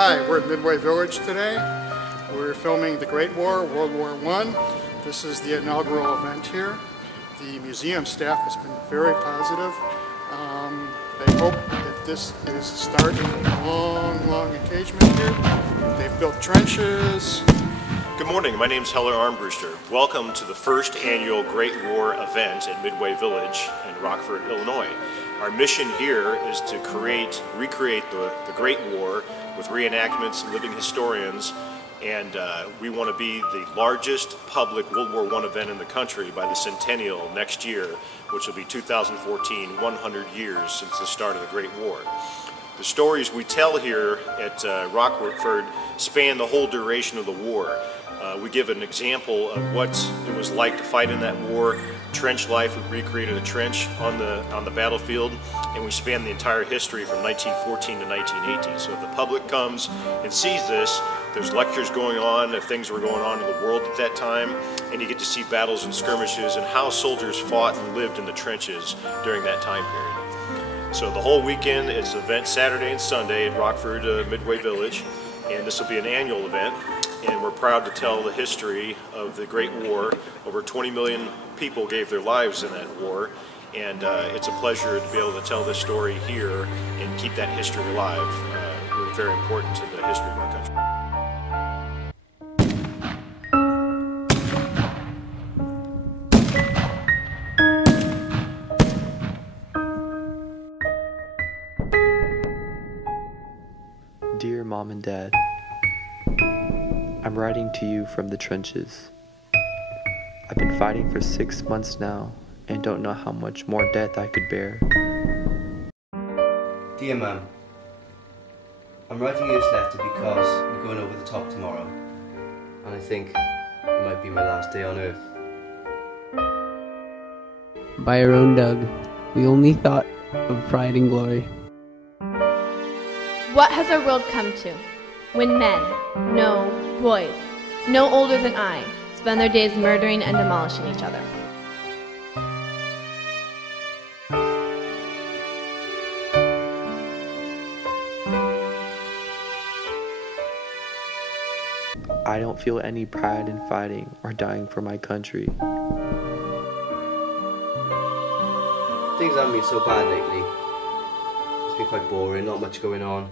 Hi, we're at Midway Village today. We're filming the Great War, World War I. This is the inaugural event here. The museum staff has been very positive. They hope that this is the start of a long engagement here. They've built trenches. Good morning, my name is Heller Armbruster. Welcome to the first annual Great War event at Midway Village in Rockford, Illinois. Our mission here is to recreate the Great War with reenactments, living historians, and we want to be the largest public World War I event in the country by the centennial next year, which will be 2014, 100 years since the start of the Great War. The stories we tell here at Rockford span the whole duration of the war. We give an example of what it was like to fight in that war, trench life. We recreated a trench on the battlefield, and we span the entire history from 1914 to 1918. So if the public comes and sees this, there's lectures going on of things that were going on in the world at that time, and you get to see battles and skirmishes and how soldiers fought and lived in the trenches during that time period. So the whole weekend, it's an event Saturday and Sunday at Rockford Midway Village, and this will be an annual event. And we're proud to tell the history of the Great War. Over 20 million people gave their lives in that war, and it's a pleasure to be able to tell this story here and keep that history alive. We're very important to the history of our country. Dear Mom and Dad, I'm writing to you from the trenches. I've been fighting for 6 months now and don't know how much more death I could bear. Dear Mum, I'm writing you this letter because we're going over the top tomorrow, and I think it might be my last day on Earth. By our own Doug, we only thought of pride and glory. What has our world come to? When men, no, boys, no older than I, spend their days murdering and demolishing each other. I don't feel any pride in fighting or dying for my country. Things haven't been so bad lately. It's been quite boring, not much going on.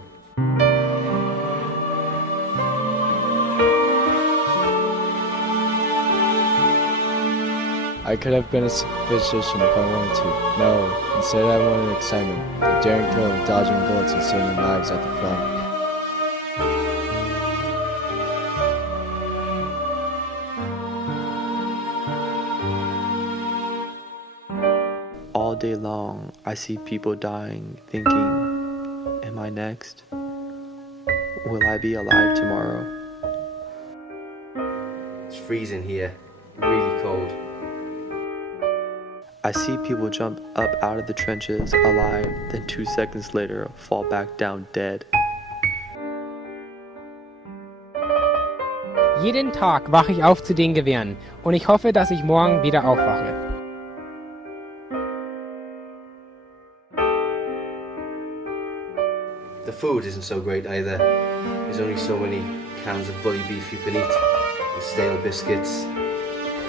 I could have been a physician if I wanted to. No, instead I wanted excitement, the daring thrill of dodging bullets and saving lives at the front. All day long, I see people dying, thinking, am I next? Will I be alive tomorrow? It's freezing here, really cold. I see people jump up out of the trenches alive, then 2 seconds later fall back down dead. Jeden Tag wache ich auf zu den Gewehren und ich hoffe, dass ich morgen wieder aufwache. The food isn't so great either. There's only so many cans of bully beef you can eat, and stale biscuits.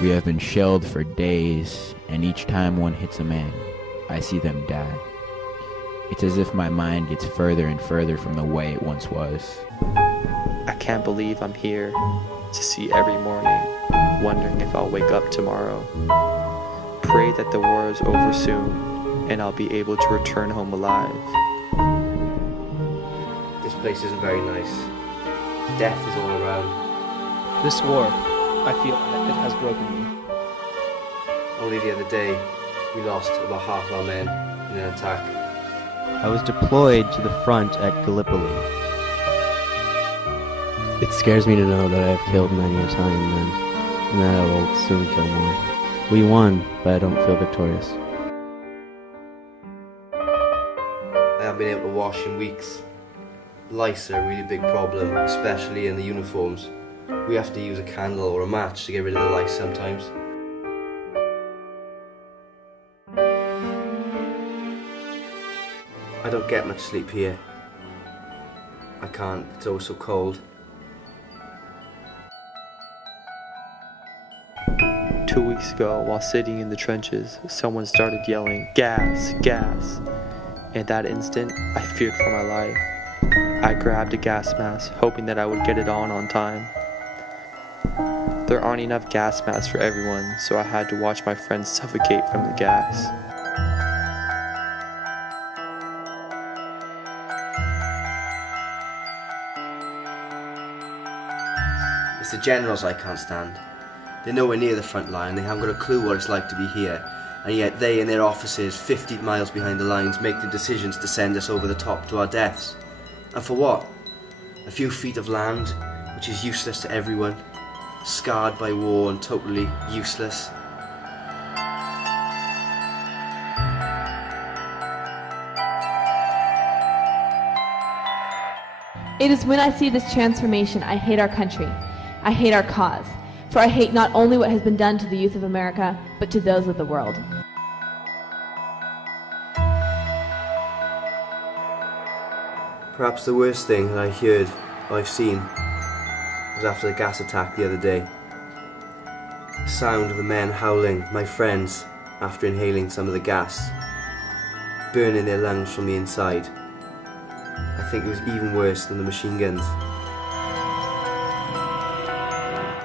We have been shelled for days, and each time one hits a man, I see them die. It's as if my mind gets further and further from the way it once was. I can't believe I'm here to see every morning, wondering if I'll wake up tomorrow. Pray that the war is over soon, and I'll be able to return home alive. This place isn't very nice. Death is all around. This war, I feel it has broken me. Only the other day, we lost about half our men in an attack. I was deployed to the front at Gallipoli. It scares me to know that I have killed many a time then, and that I will soon kill more. We won, but I don't feel victorious. I haven't been able to wash in weeks. Lice are a really big problem, especially in the uniforms. We have to use a candle or a match to get rid of the lice sometimes. I don't get much sleep here. I can't, it's always so cold. 2 weeks ago, while sitting in the trenches, someone started yelling, "Gas! Gas!" In that instant, I feared for my life. I grabbed a gas mask, hoping that I would get it on time. There aren't enough gas masks for everyone, so I had to watch my friends suffocate from the gas. It's the generals I can't stand. They're nowhere near the front line, they haven't got a clue what it's like to be here, and yet they and their officers, 50 miles behind the lines, make the decisions to send us over the top to our deaths. And for what? A few feet of land, which is useless to everyone, scarred by war and totally useless. It is when I see this transformation I hate our country. I hate our cause. For I hate not only what has been done to the youth of America, but to those of the world. Perhaps the worst thing that I heard or I've seen was after the gas attack the other day. The sound of the men howling, my friends, after inhaling some of the gas, burning their lungs from the inside. I think it was even worse than the machine guns.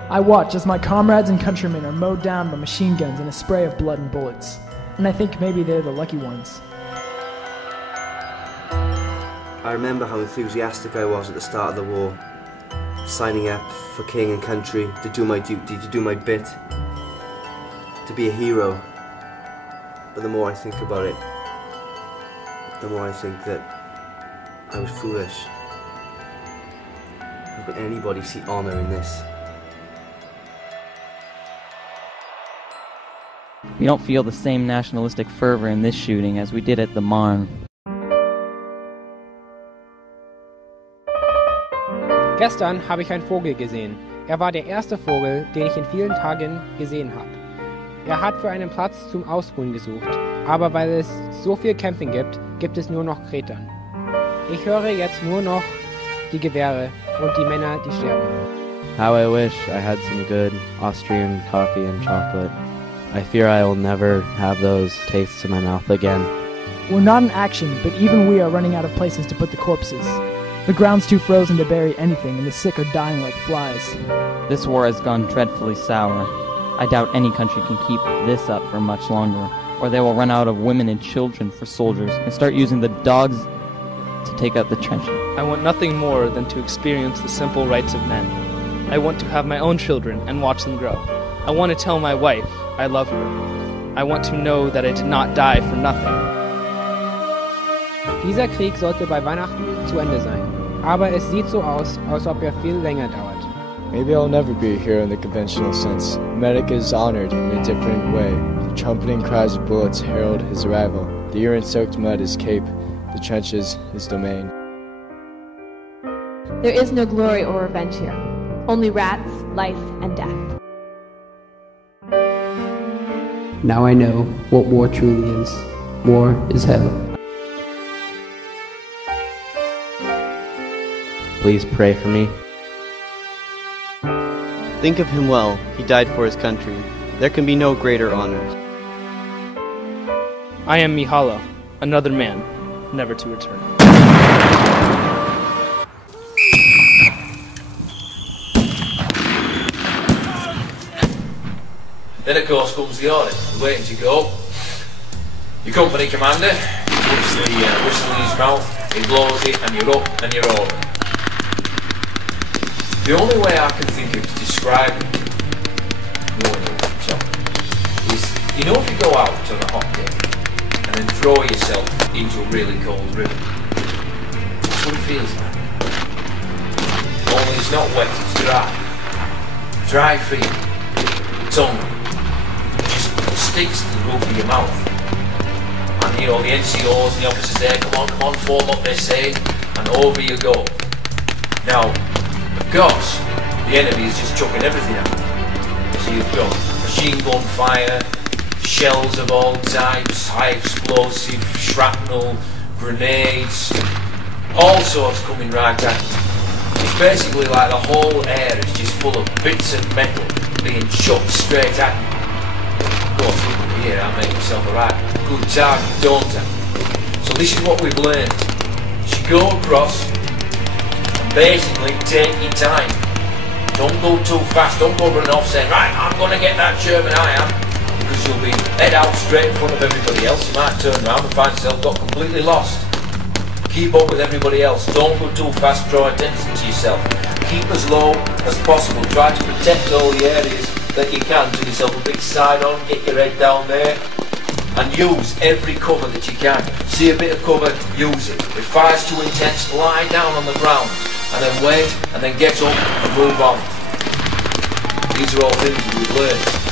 I watch as my comrades and countrymen are mowed down by machine guns in a spray of blood and bullets, and I think maybe they're the lucky ones. I remember how enthusiastic I was at the start of the war, signing up for king and country, to do my duty, to do my bit, to be a hero. But the more I think about it, the more I think that I was foolish. How could anybody see honour in this? We don't feel the same nationalistic fervor in this shooting as we did at the Marne. Gestern habe ich einen Vogel gesehen. Er war der erste Vogel, den ich in vielen Tagen gesehen habe. Er hat für einen Platz zum Ausruhen gesucht, aber weil es so viel Camping gibt, gibt es nur noch Kretern. Ich höre jetzt nur noch die Gewehre und die Männer, die sterben. How I wish I had some good Austrian coffee and chocolate. I fear I will never have those tastes in my mouth again. We're not in action, but even we are running out of places to put the corpses. The ground's too frozen to bury anything, and the sick are dying like flies. This war has gone dreadfully sour. I doubt any country can keep this up for much longer, or they will run out of women and children for soldiers and start using the dogs to take out the trenches. I want nothing more than to experience the simple rights of men. I want to have my own children and watch them grow. I want to tell my wife I love her. I want to know that I did not die for nothing. Dieser Krieg sollte bei Weihnachten zu Ende sein, aber es sieht so aus, als ob er viel länger dauert. Maybe I'll never be a hero in the conventional sense. America is honored in a different way. The trumpeting cries of bullets herald his arrival. The urine-soaked mud is cape, the trenches his domain. There is no glory or revenge here, only rats, lice, and death. Now I know what war truly is. War is hell. Please pray for me. Think of him well. He died for his country. There can be no greater honor. I am Mihala, another man, never to return. Then of course comes the order, waiting to go. Your company commander puts the whistle in his mouth, he blows it, and you're up and you're over. The only way I can think of to describe is, you know, if you go out on a hot day and then throw yourself into a really cold river, that's what it feels like. Only it's not wet, it's dry. Dry for your tongue. Sticks to the roof of your mouth. And you know, the NCOs and the officers there, come on, form up, they say, and over you go. Now, of course, the enemy is just chucking everything out. So you've got machine gun fire, shells of all types, high explosive, shrapnel, grenades, all sorts coming right at you. It's basically like the whole air is just full of bits of metal being chucked straight at you. Of course, even here I make myself a right good target, don't I? So this is what we've learned. You should go across and basically take your time. Don't go too fast, don't go running off saying, right, I'm going to get that German, I am. Because you'll be head out straight in front of everybody else. You might turn around and find yourself got completely lost. Keep up with everybody else. Don't go too fast, draw attention to yourself. Keep as low as possible. Try to protect all the areas that you can. Do yourself a big side on, get your head down there. And use every cover that you can. See a bit of cover, use it. If fire's too intense, lie down on the ground. And then wait, and then get up and move on. These are all things we've learned.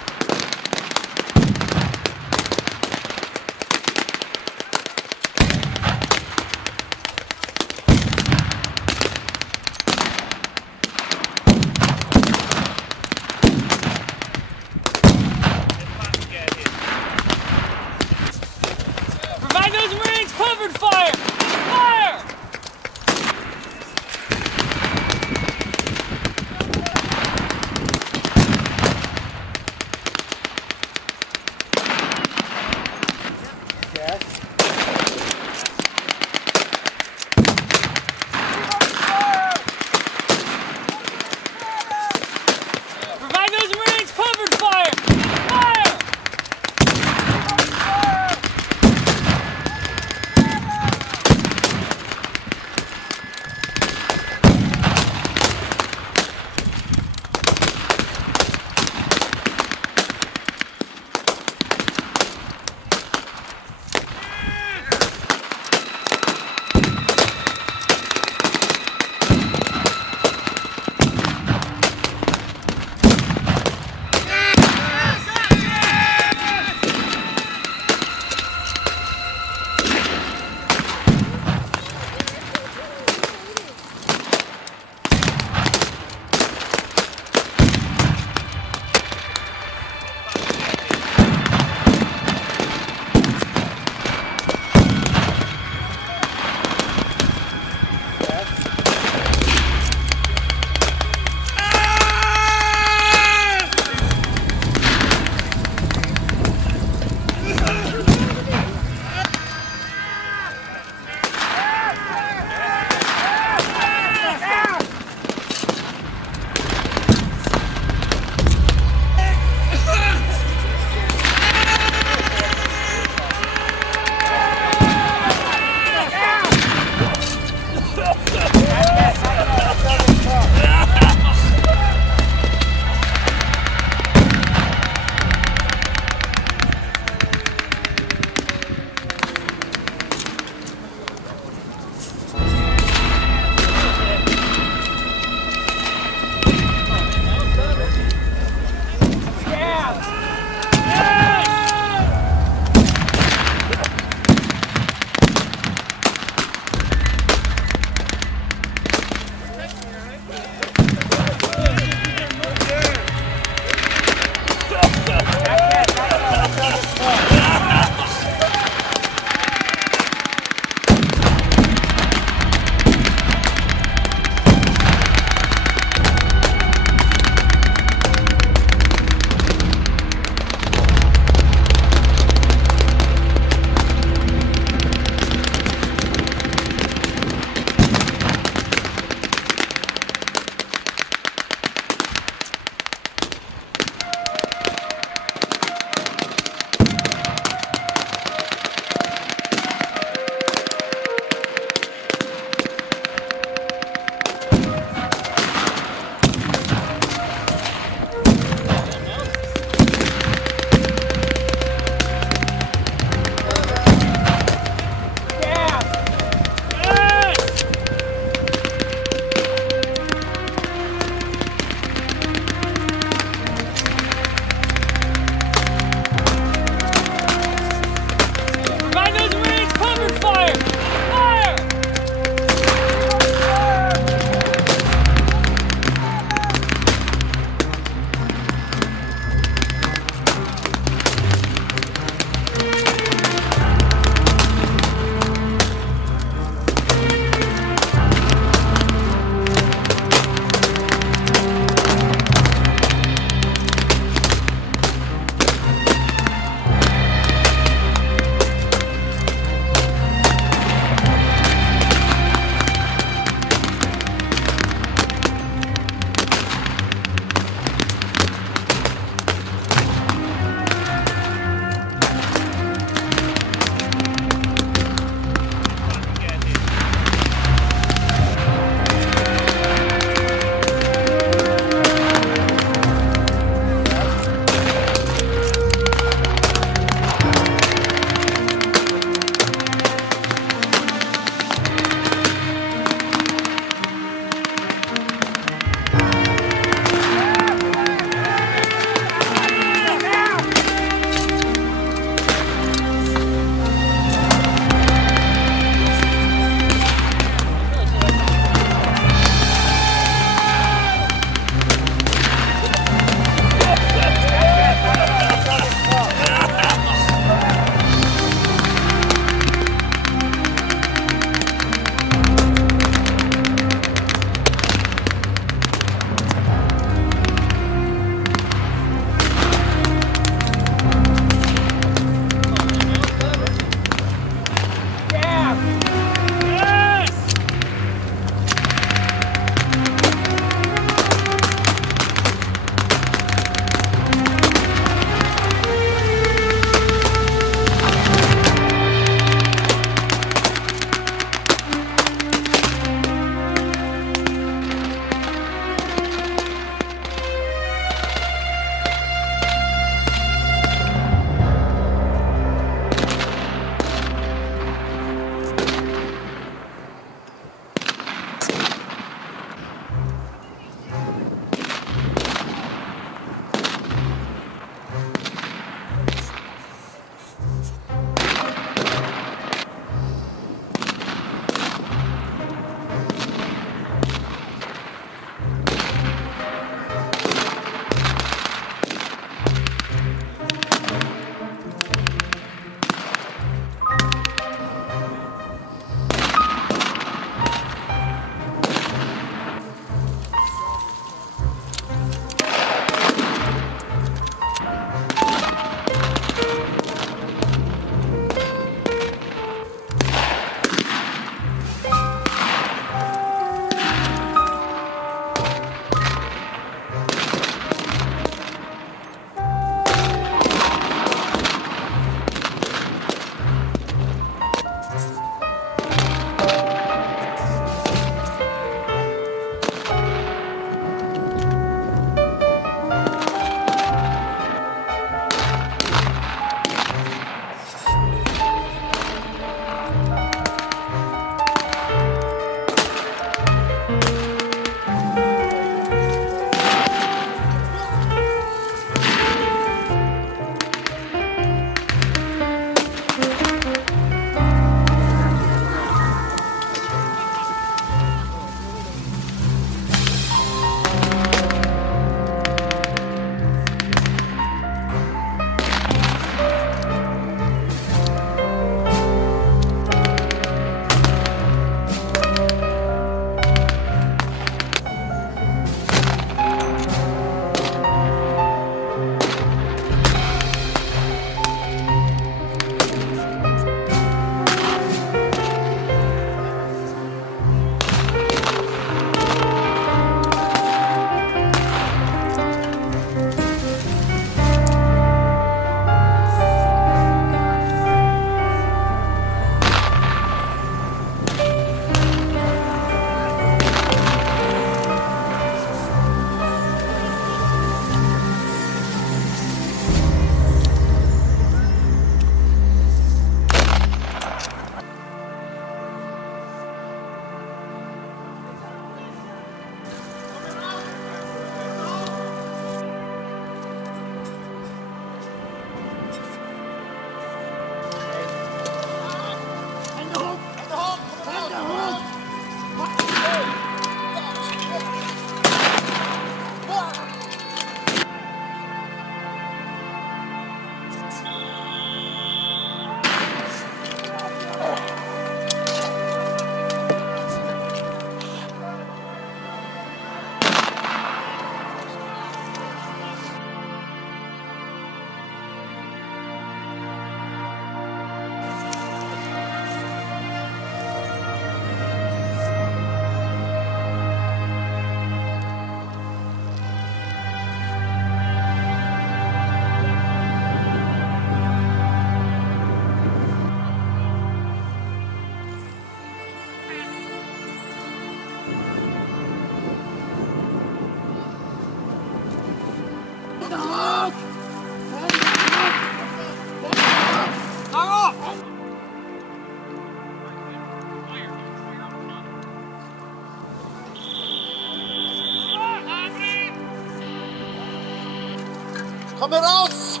Kom raus!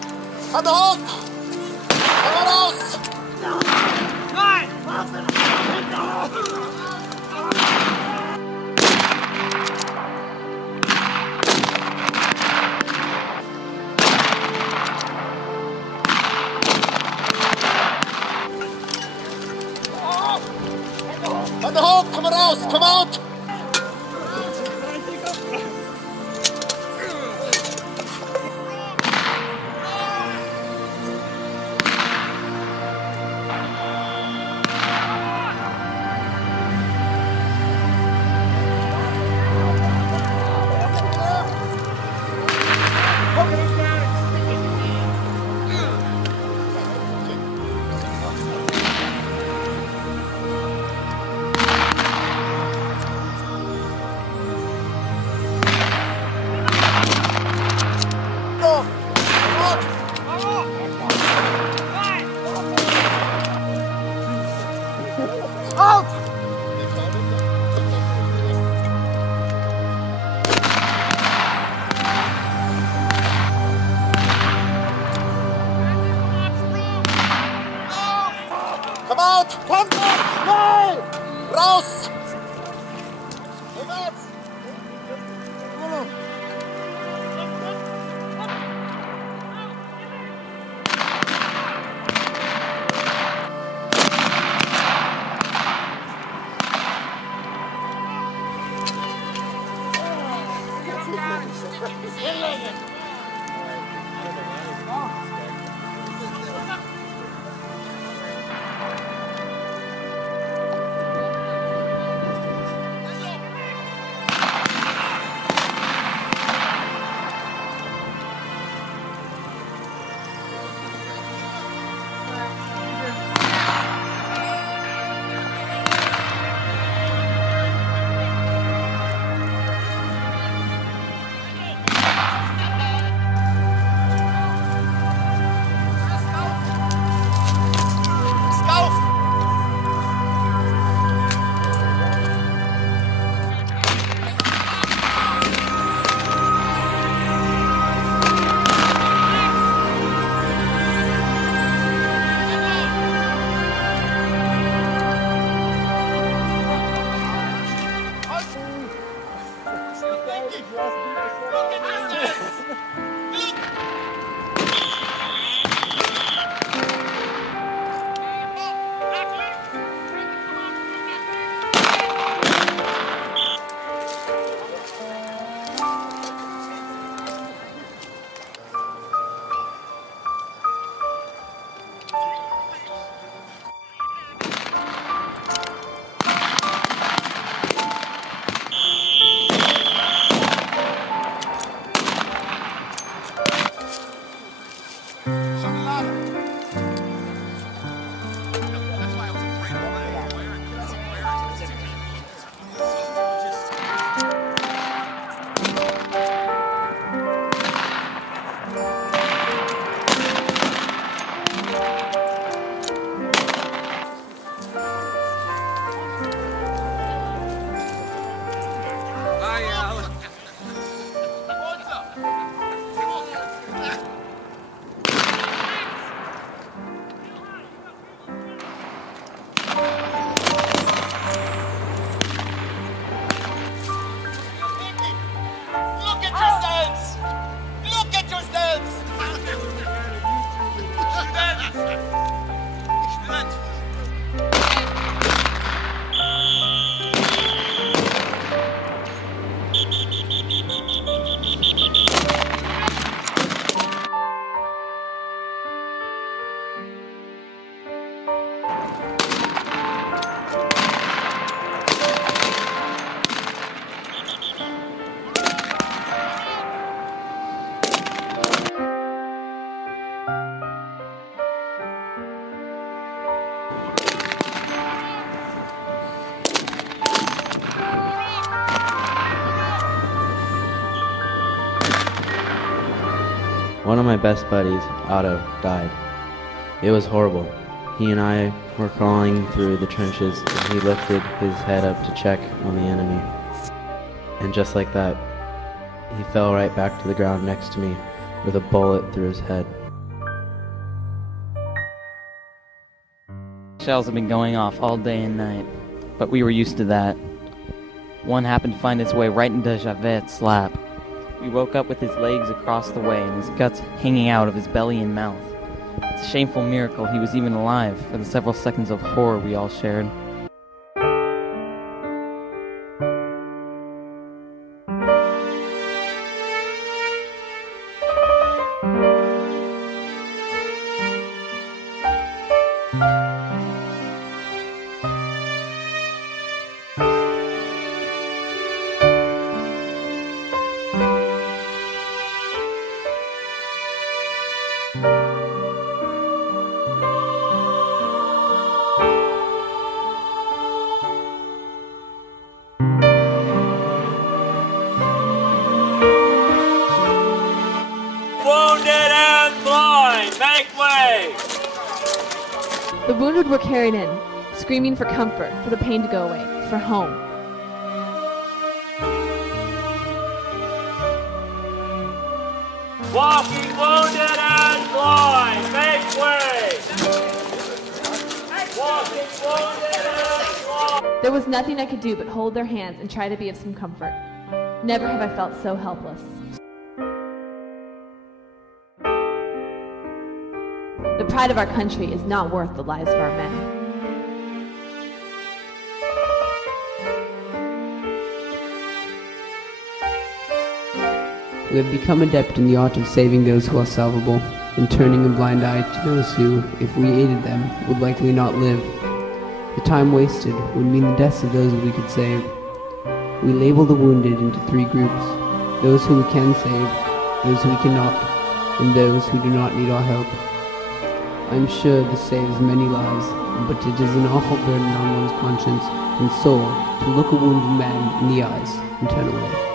Hand hoch! Kom raus! Nein! Hand hoch! Kom raus! Kom out! Kommt! Schnell! Raus! Vorwärts! One of my best buddies, Otto, died. It was horrible. He and I were crawling through the trenches, and he lifted his head up to check on the enemy. And just like that, he fell right back to the ground next to me, with a bullet through his head. Shells have been going off all day and night, but we were used to that. One happened to find its way right into Javet's lap. We woke up with his legs across the way and his guts hanging out of his belly and mouth. It's a shameful miracle he was even alive for the several seconds of horror we all shared. The wounded were carried in, screaming for comfort, for the pain to go away, for home. Walking wounded and blind, make way! Walking wounded and blind! There was nothing I could do but hold their hands and try to be of some comfort. Never have I felt so helpless. The pride of our country is not worth the lives of our men. We have become adept in the art of saving those who are salvable, and turning a blind eye to those who, if we aided them, would likely not live. The time wasted would mean the deaths of those we could save. We label the wounded into 3 groups: those who we can save, those who we cannot, and those who do not need our help. I am sure this saves many lives, but it is an awful burden on one's conscience and soul to look a wounded man in the eyes and turn away.